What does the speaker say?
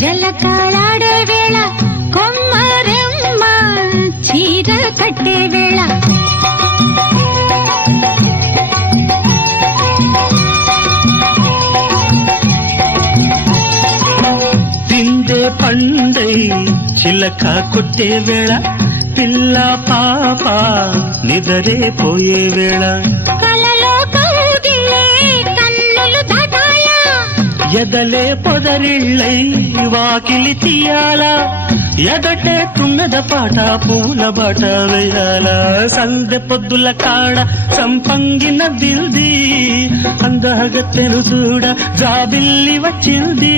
జలకాలాడే వేళ కొమ్మరెమ్మ చీర కట్టే వేళ పిండే పండై చిలక కొట్టే వేళ పిల్ల పాప నిదరే పోయే వేళ కలలో కౌగిలే కన్నులు దాటాయా ఎదలే పొదరిళ్ళై వాకిలి తీయాలా ఎదటే తుమ్మెద పాట పూల బాట వేయాల సందె పొద్దుల కాడ సంపంగిన దిల్ది అందగత్తెను చూడ జాబిల్లి వచ్చింది